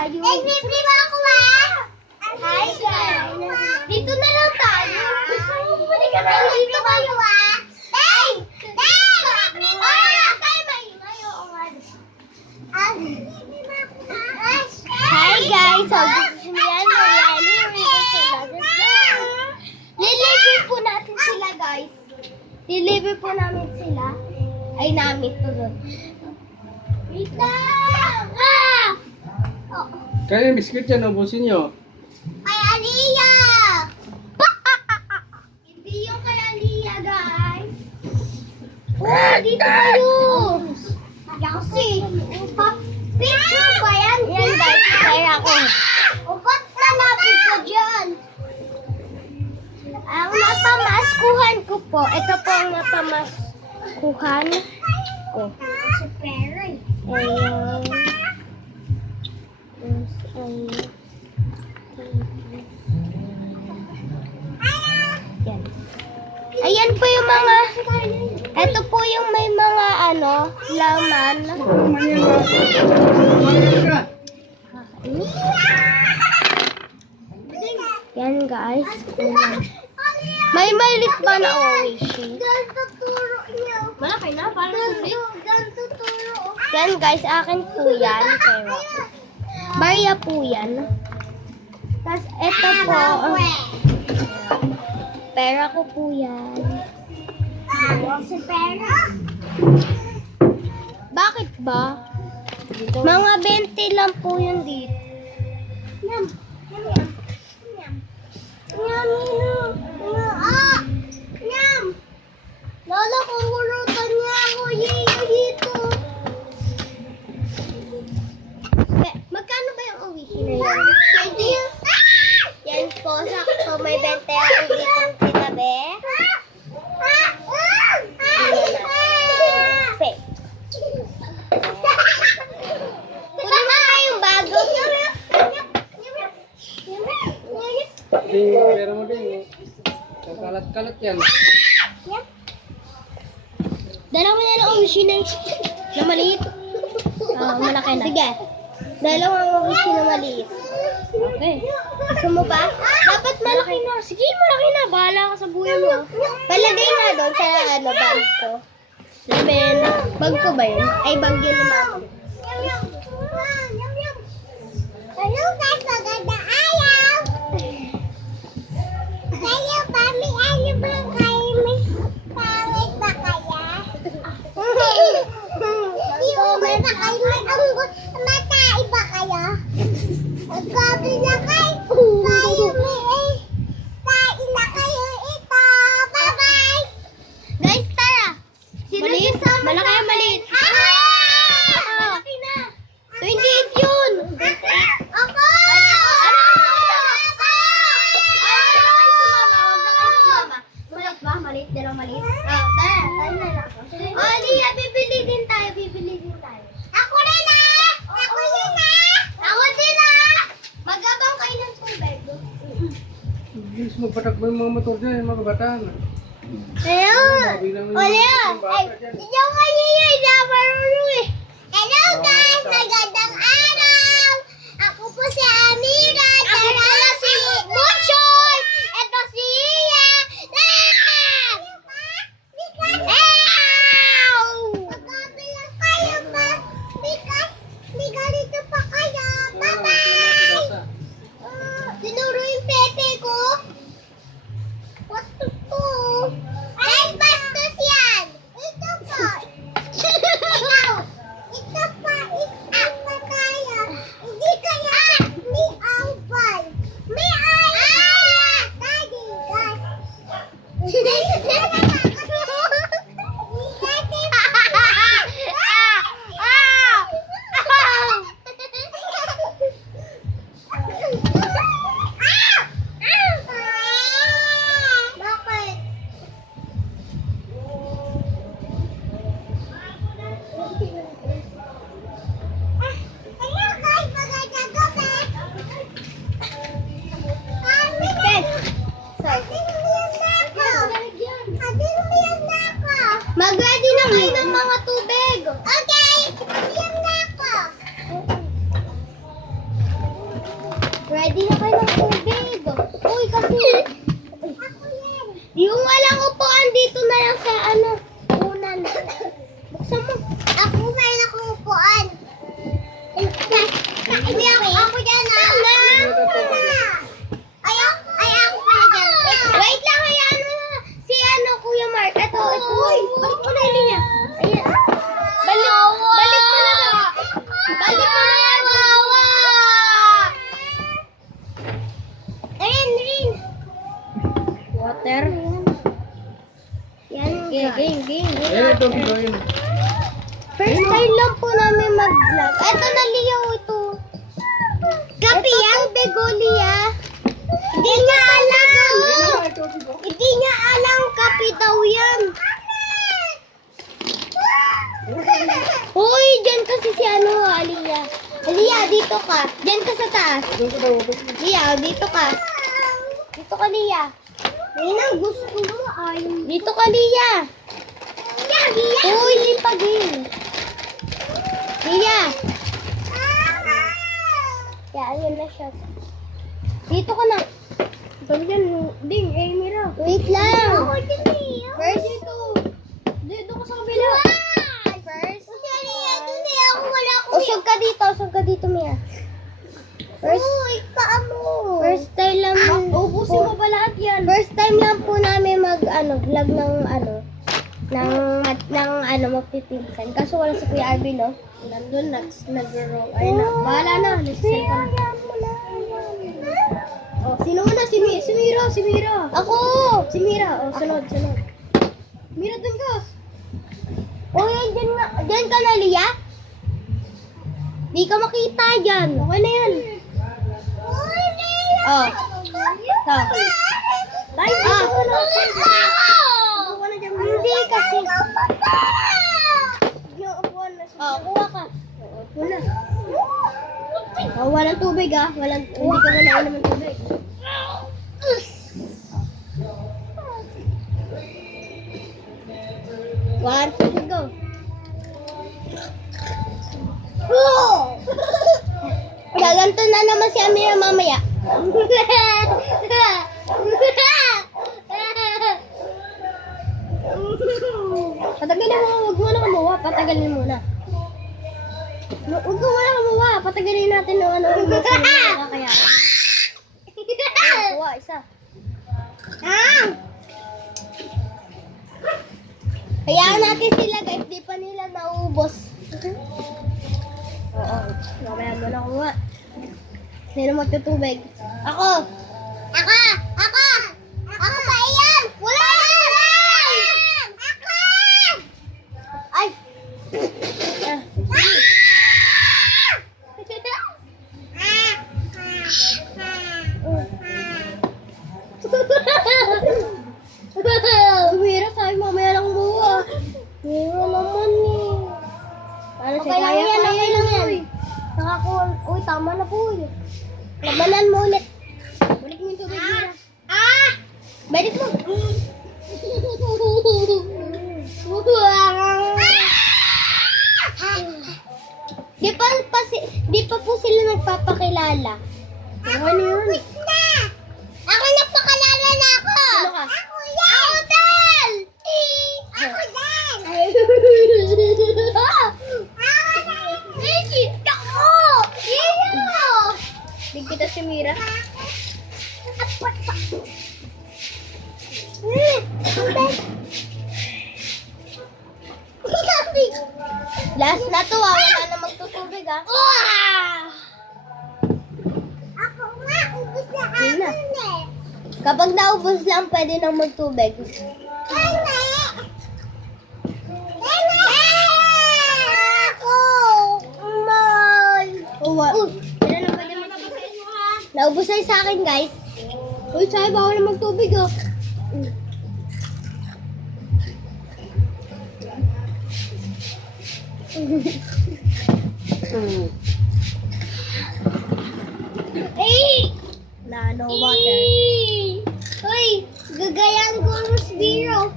tayo. Nagbiblip ako ah! Hi guys! Dito na lang tayo. Balik ka na dito kayo ah! Hey! Hey! Ah! Kayo maingay. Oo nga. Hi guys! So this is me and Mariani. Lilibre po natin sila guys. Lilibre po namin sila. Ay namin to doon. Wait lang! Ah! Oh. Kaya yung biscuit yan, ubusin nyo. Kay Aliyah! Hindi yung kay Aliyah, guys. Oh, dito kayo! Kasi, picture ba yan? Yan, guys. Kaya ako. O, ba't nalapit ka dyan? Ang napamaskuhan ko po. Ito po ang napamaskuhan ko. Si Perry. Ayan. Yan. Ayan po yung mga, ito po yung may mga laman. Yan guys. May maliit ba na owishi? Malaki na, parang sulit. Yan guys, akin po yan. Maria po yan. Tapos ito po. Pera ko po yan. Si pera. Bakit ba? Mga 20 lang po yun dito. Yum. Yum. Yum. Yum. Ah! Yum. Lola, kuhurutan niya ako. Yay, dito. Magkano ba yung uwihin na yan? 20. Yan po, sakto. May 20 ang itong sinabi. Kunin mo na yung bago. Pero mo din, kalat-kalat yan. Dalawa na lang uwihin na maliit. Malaki na. Sige. Dalawang uwihin na maliit. Okay. Gusto mo ba? Dapat malaki na. Sige, malaki na. Bahala ka sa buhay mo. Palagay na doon sa bag ko. Bag ko ba yun? Ay, bag yun naman. Hello guys, maganda ayaw. Kayo, Mami, ano ba kayo? May pangit ba kaya? May ba kayo? May anggot. Matay ba kaya? Magkabi na kayo. Kayo may kain na kayo ito. Bye-bye. Guys, tara. Maliit? Malaki ang maliit. Malaki na. 28 yun. Ako! Maliit ba? Maliit? Dalawang maliit? Tara. Tayo na lang. Aliyah, bibili din tayo. Ako rin ah! Ako yun ah! Ako din ah! Magabang kayo ng tubig. Bilis magpatakbo yung mga motor dyan, yung mga kabataan. Hello! Ay, hindi ako kanina, hindi ako marunong eh. Hello guys! Magandang araw! Ako po si Amira. Tara si Muchoy! Ito si Iya! Magkabilang kayo ba? Bigas dito pa kayo. Bye-bye! Sinuro yung pepe ko. Bastos ko. Ay, bastos yan! Ito pa. Ikaw. Ito pa is apa kaya. Hindi kaya ni Alpal. May ay! Daddy, guys. di na kayo ng tubig. Uy, kasi... Yung walang upuan dito na lang sa unan. Buksan mo. Ako mayroon akong upuan. Hindi ako dyan Ayaw pala dyan. Wait lang, hayaan mo na. Si Kuya Mark. Ito. Uy, balik mo na yung niya. Ayan. Balik mo na. Balik mo na yan. Rin. Water. Yan. Game. Eh, ito, yun. First time lang po namin mag-vlog. Ito na Leo ito. Kape yan, Begolia. Hindi niya alam. Hindi niya alam kape daw yan. Uy, dyan kasi si Aliyah. Aliyah, dito ka. Dyan ka sa taas. Aliyah, dito ka. Dito ka, Aliyah. Ayun ang gusto mo. Dito ka, Aliyah. Uy, lipagin. Aliyah. Ayun na siya. Dito ka na. Mira. Wait lang. First, dito ka sa kabila. First, usog ka dito, Mia. First time lang. Ubusin mo ba lahat yan? First time lang po namin vlog ng magpipinsan. Kaso wala si Kuya Arvin, no? Nandun, nag-roll. Ayun na, bahala na. Nag-cellphone. Oh, sino una? Si Mira. Ako! Si Mira. Oh, sunod. Mira, dun ka. Oh, yan, dyan ka na, Lia? Di ka makita dyan. Okay na yan. Oh. Hindi kasi. Oh, kuha ka. Wala. Oh, walang tubig hindi ka wala naman tubig. One, two, go. Gaganto na naman si Amira mamaya. Patagalin mo, huwag mo na kumuha. Patagalin muna. Huwag mo na kumuha. Patagalin natin ng kaya. Kuha, isa. Hayaan natin sila guys, di pa nila naubos. Oo, mamaya mo na kumuha. Sino magtutubig? Ako pa iyan! Wala yan! Ako! Ay! Mira, sabi mamaya lang buha. Mira naman Para siya kaya lang yan. Uy, tama na po yun. Labanan mo ulit. Balik mo yung tubig, Mira. Balik mo. Di pa po sila nagpapakilala. Ano yun? Ako nagpakilala na ako. Ano ka? Ako Dan! Ako Dan! Big kita si Mira. Last na to, wala na magtutubig Ako nga, ubos na ako Kapag naubos lang, pwede nang magtubig. Naubos na sa akin, guys. Uy, sabi bawal na magtubig, No water. Uy, gagayang Goros Biro.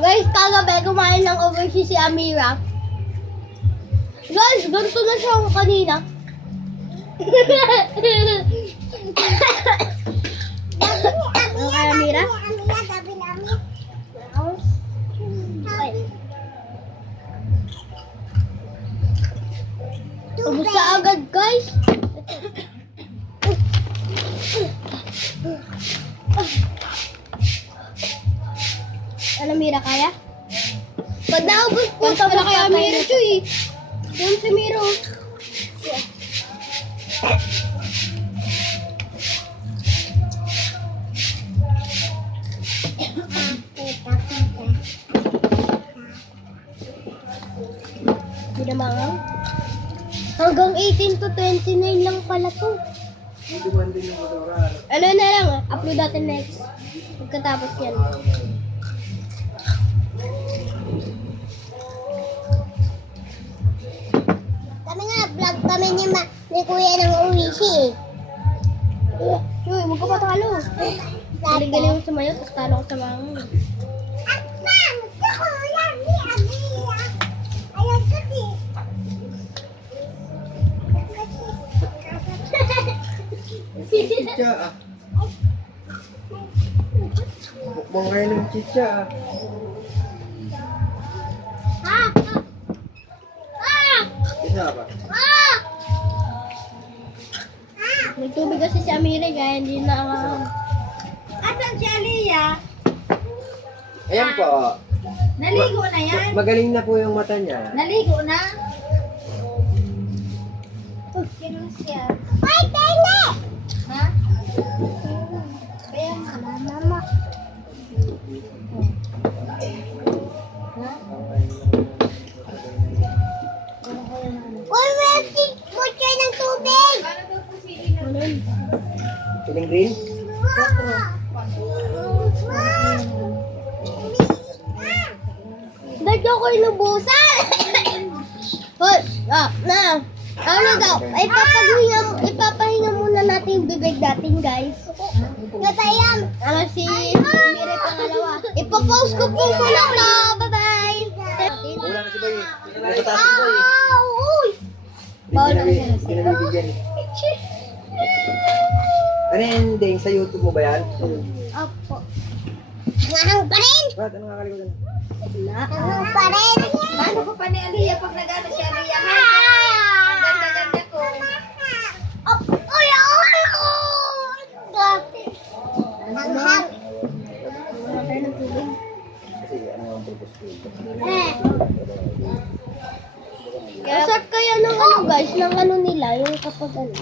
Guys, kagabi kumain ng overseas si Amira. Guys, ganito na siya ako kanina. Ano kaya, Mira? Ubus na agad, guys. Ano, Mira, kaya? Pag naubos po, wala kaya Mira, Chuy. Yung si Miro. Hindi na mangang. Hanggang 18 to 29 lang pala to. Hindi man din yung motora. Ano na lang, upload natin next. Pagkatapos yan. Kami nga, vlog kami ni Kuya ng Uwishi eh. Uy, huwag ka patalo. Galing-galing mo sumayo, tapos talo ko sa mga. Chicha ah. Mukbang kayo ng chicha ah. Ah! Ah! Isa ba? Ah! May tubig kasi si Amira, kaya hindi na Asan si Aliyah? Ayan po. Naligo na yan? Magaling na po yung mata niya. Naligo na? Sino siya? Ay, Tene! Ha? Kaya mama. Uy, may butcher ng tubig! Piling green? Ba't ako inubusan? Hoy, na. Ano daw? Ipapahinga muna natin yung bibig natin, guys. Natayam. Ano si Mire pangalawa. Ipopost ko po muna to. Bye-bye. Wala na si Bay. Nasa taas si Bay. Uy! Bawal na siya. Pinabibigyan. Ano yan, Ding? Sa YouTube mo ba yan? Apo. Nahang pa rin! Ba't? Ano kakalimutan? Nahang pa rin! Paano ko pa ni Aliyah pag nag-ano si Aliyah? Ang ganda-ganda ko. Uy! Nanghang! Wala tayo ng tubig. Kasi ano ang purpose ko? Kasat kaya ng ano guys, ng ano nila, yung kapag ano.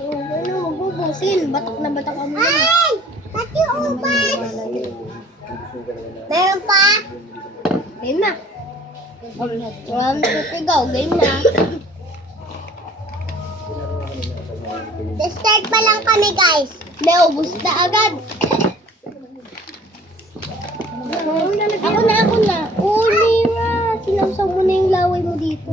Yung ano, mabubusin. Batak na batak kami. Ay! Pati ubas! Meron pa? Game na. Wala na titigaw, game na. Start pa lang kami guys. Naubos na agad. Ako na. Oh, Mira. Sinawsaw mo na yung laway mo dito.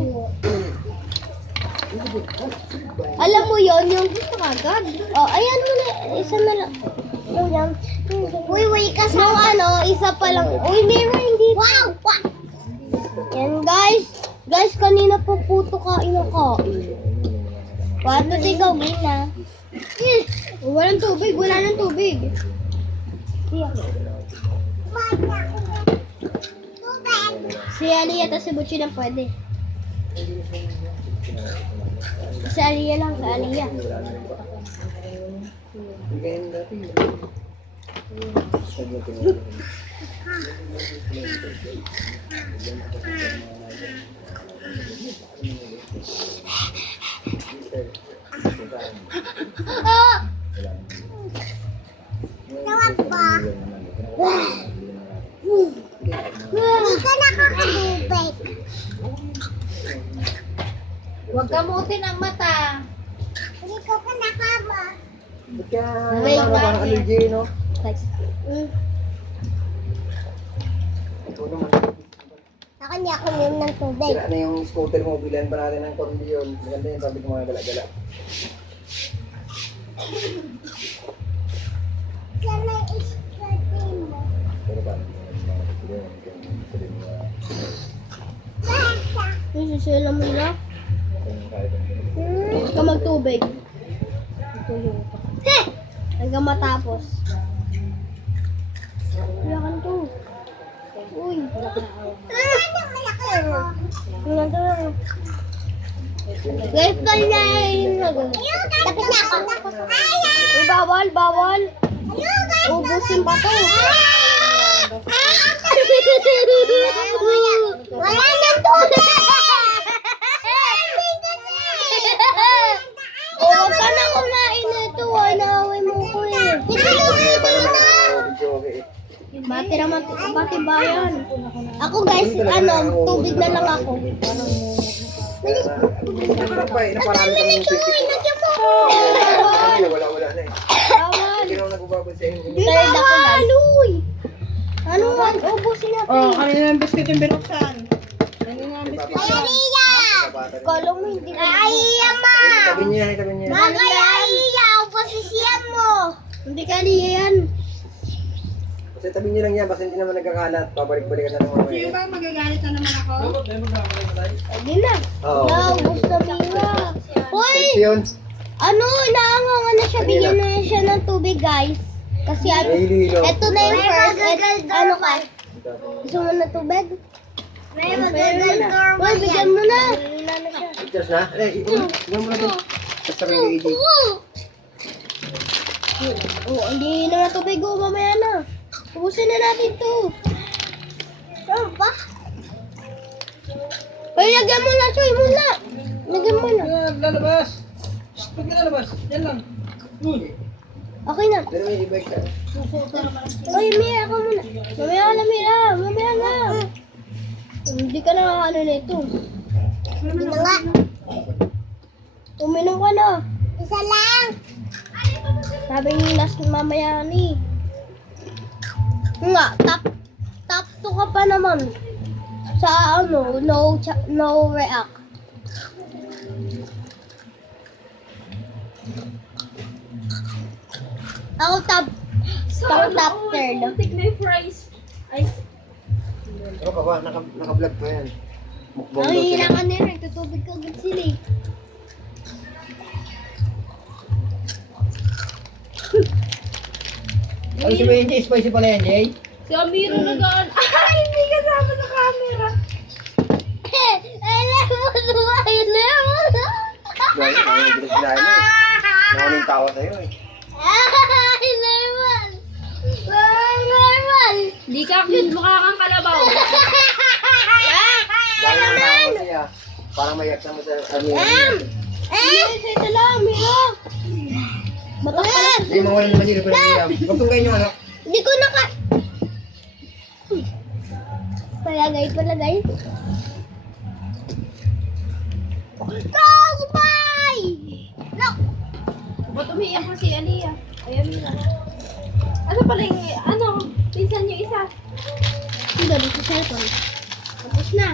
Alam mo yon yung gusto agad. Oh, ayan mo na. Isa na lang. Yung uy, kasama. Ano, isa pa lang. Uy, Mira, hindi. Wow! Yan, guys. Guys, kanina po puto kain ako. Paano sigaw, game na. Walang tubig. Wala nang tubig. Si Aliyah at si Butchie lang pwede. Si Aliyah lang, si Aliyah. Bigayin natin. Ah! Tawag pa. Hindi ka nakakadubig. Huwag kamutin ang mata. Hindi ko ka nakaba. Ba't kaya Wait, parang allergy, no? Ito naman. Ako hindi ako uminom ng tubig. Sira na yung scooter mo, bilan pa natin ng kondisyon. Maganda yun, sabi ko mga gala-gala. Sana iskati mo. Pero ba? Basta. Sisila mo na. Ka magtubig. Hanggang matapos. Lakan to. Uy. Guys, kanya yung tapos na ako. Uy, bawal, bawal. Ubusin pa to. Wala na to. O, wag ka na kumain nito. Inaaway mo ko eh. Matira pati bayan. Ako guys, tubig na lang ako. Naparami ka ng 50 po. Wala na eh. Bawal. Hindi na nagbababad sa inyo. Third ako guys. Ano man? Ubusin natin. Oh, kanina yung biscuit yung binuksan. Kanina yung biscuit yan. Kala mo hindi ka. Aiya ma! Tabi niya. Aiya! Oposisyan mo! Hindi ka niya yan. Kasi tabi niya lang yan, basta hindi naman nagkakalat. Pabalik-balikan na naman Sino mamaya. ba magagalit na naman ako? Hindi na. Oo. Naubos na biwa. Hoy! Section. Inaangangan na siya. Bigyan na siya ng tubig guys. Kasi Nahihilo. eto na yung first. Ano ka? Gusto mo na tubig? May magagandor mo yan. Bigyan mo na. Pictures na? Iwan mo na doon. Basta rin yung AJ. Oo, hindi na tubig. Mamaya na. Ubusin na natin to. Ano ba? Ay, lagyan mo na. Choy mo na. Lagyan mo na. Lalabas. Huwag ka lalabas. Yan lang. Okay na. Pero may e-bike ka. Ay, Mira, ako muna. Mamaya ka na, Mira. Mamaya na. Hindi ka na ano nito. Hindi na nga. Uminom ka na. Isa lang. Sabi ni Nas mamaya ni. Nga, top 2 ka pa naman. Sa no react. Ako top third. Ano ka ba? Naka-vlog pa yan. Mukbang Ang daw sila. hila ka nila, tutubig ka agad sila eh. Ano si Benji? Spicy pala yan, Jay? Si Amira nagaan. Ay, hindi kasama sa camera. Alam mo, lumayan na mo. Dahil ang bilis na ano eh. Nakaling tawa sa'yo eh. Ay, normal. Normal. Di ka cute, mukha kang kalabaw. Dahil ang tawa siya. Parang mayak na mo sa ano yun. Ito lang, Mira. Batak ka lang. Hindi, mawala naman dito. Huwag kong kayo ano. Hindi ko naka... Palagay. Goodbye! No! Ba't umiiyak mo si Aliyah? Ay, Amira. Ano pala yung, pinsan yung isa? Hindi, dito sa cellphone. Tapos na.